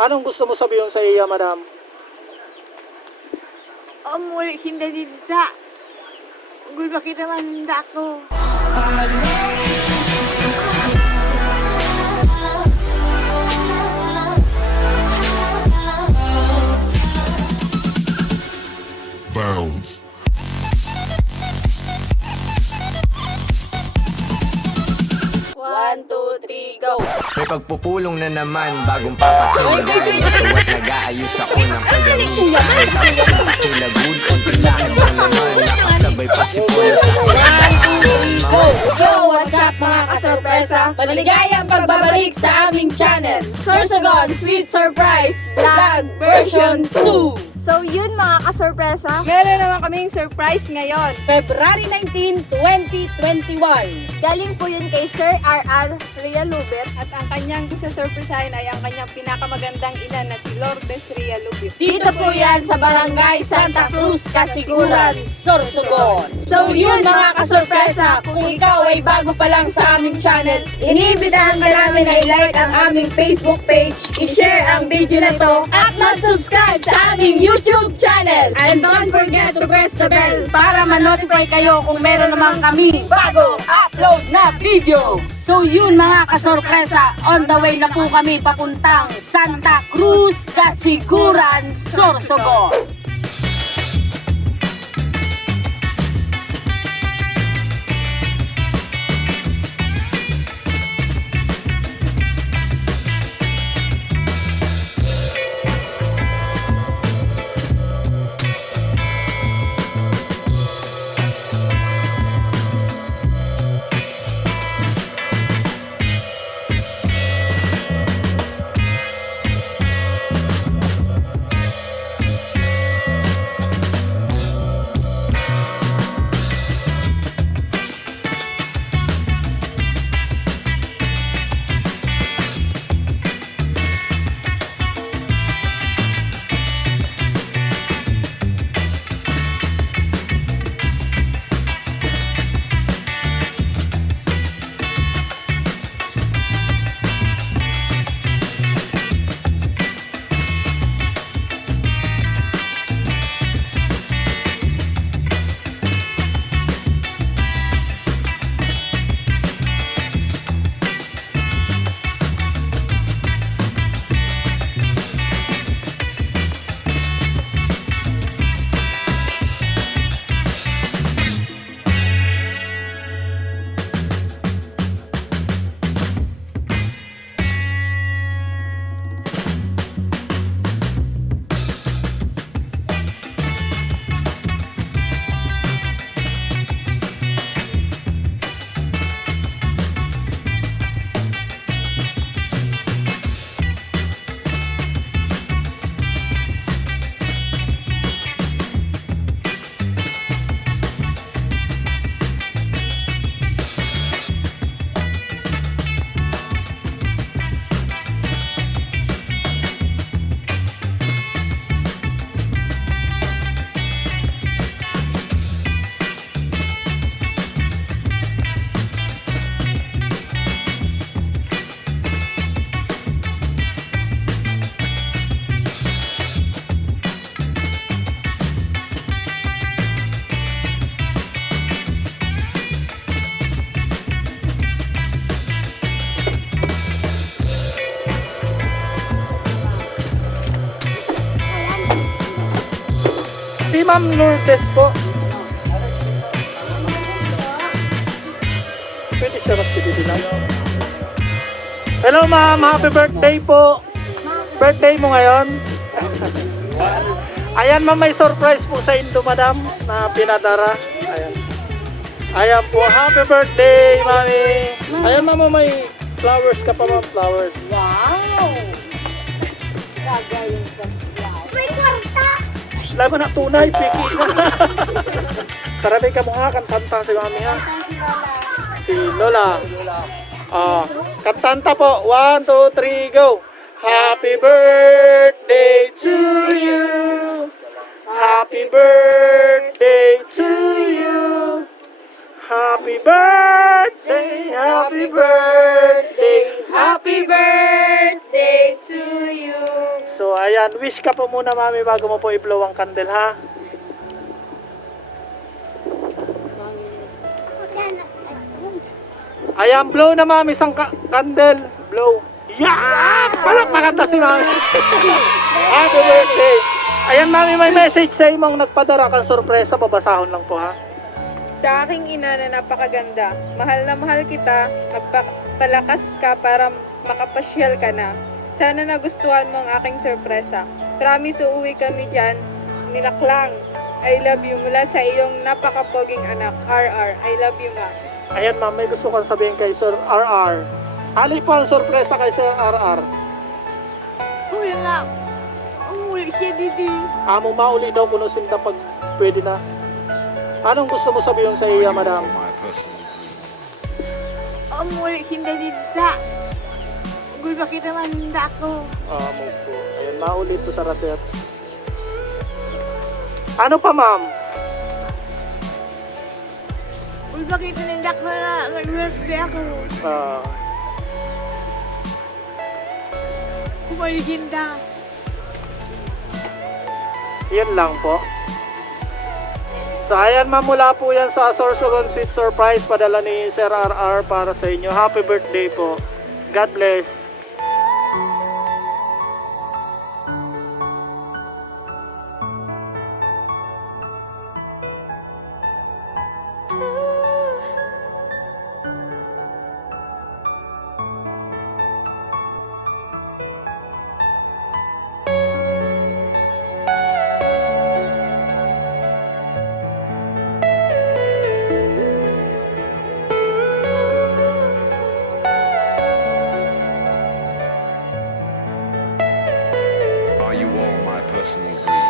Anong gusto mo sabihin sa iya, madam? Umuwi hindi dita. Gul makita man ako. Bounce. One, two, three, go. May pagpupulong na naman, bagong papakilagay. Natuwa't nag-aayos ako ng kagamitan. Tapos ang pakilagod, konti lakad lang naman. Nakasabay pa si Puyo sa Yo, what's up mga kasorpresa? Maligayang pagbabalik sa aming channel, Sorsogon Sweet Surprise Vlog version 2. So yun mga kasorpresa, Meron naman kaming surprise ngayon. February 19, 2021. galing po yun kay Sir RR Realubet. At ang kanyang isasurpresahin ay ang kanyang pinakamagandang ina na si Lourdes Realubit. Dito po yan sa Barangay Santa Cruz, Kasiguran, Sorsogon. So yun mga kasorpresa, kung ikaw ay bago pa lang sa aming channel, iniimbitahan ka namin na i-like ang aming Facebook page, i-share ang video na to, at mag-subscribe sa aming YouTube channel. And don't forget to press the bell para ma-notify kayo kung meron naman kami bagong upload na video. So yun mga kasorpresa, on the way na po kami papuntang Santa Cruz, Kasiguran, Sorsogon. Si Ma'am Lourdes po. Pwede siya mas pilipinan. Hello ma'am, happy birthday po. Birthday mo ngayon. Ayan ma'am, may surprise po sa Indo madam na pinadara. Ayan. Ayan po, happy birthday mami. Ayan ma'am, may flowers ka pa ma'am, flowers. Wow! Gagawin sa Laban na tunay, piki na. Sarabay ka mo nga, kantanta si mami ha. Si Lola. Kantanta po. 1, 2, 3, go. Happy birthday to you. Happy birthday to you. Happy birthday, happy birthday, Happy birthday to you. So, ayan. Wish ka po muna, mami, bago mo po i-blow ang candle, ha? Ayan, blow na, mami, isang candle. Blow. Yeah! Palakpakan ta si mami. Happy birthday! Ayan, mami, may message sa imong nagpadara kang sorpresa. Babasahon lang po, ha? Sa aking ina na napakaganda, mahal na mahal kita, magpalakas ka para makapasyal ka na. Sana nagustuhan mo ang aking sorpresa. Promise uuwi kami dyan, nilaklang. I love you mula sa iyong napakapoging anak, RR. I love you, ma. Ayan, ma'am, may gusto kong sabihin kay Sir RR. Ano po ang sorpresa kay Sir RR? Kuya nga, umuwi siya dito. Amo mauli daw kuno sinta pag pwede na. Anong gusto mo sabihin sa iya, madam? Umuwi siya dito. Kung bakit naman hindi ako. Amo po. Ayan, mauli to sa raset. Ano pa, ma'am? Kung bakit hindi ako na nag-birthday ako. Kumaligin na. Yan lang po. So, ayan, ma'am, mula po yan sa Sorsogon Sweet Surprise. Padala ni Sir RR para sa inyo. Happy birthday po. God bless. Are you all my personal dreams?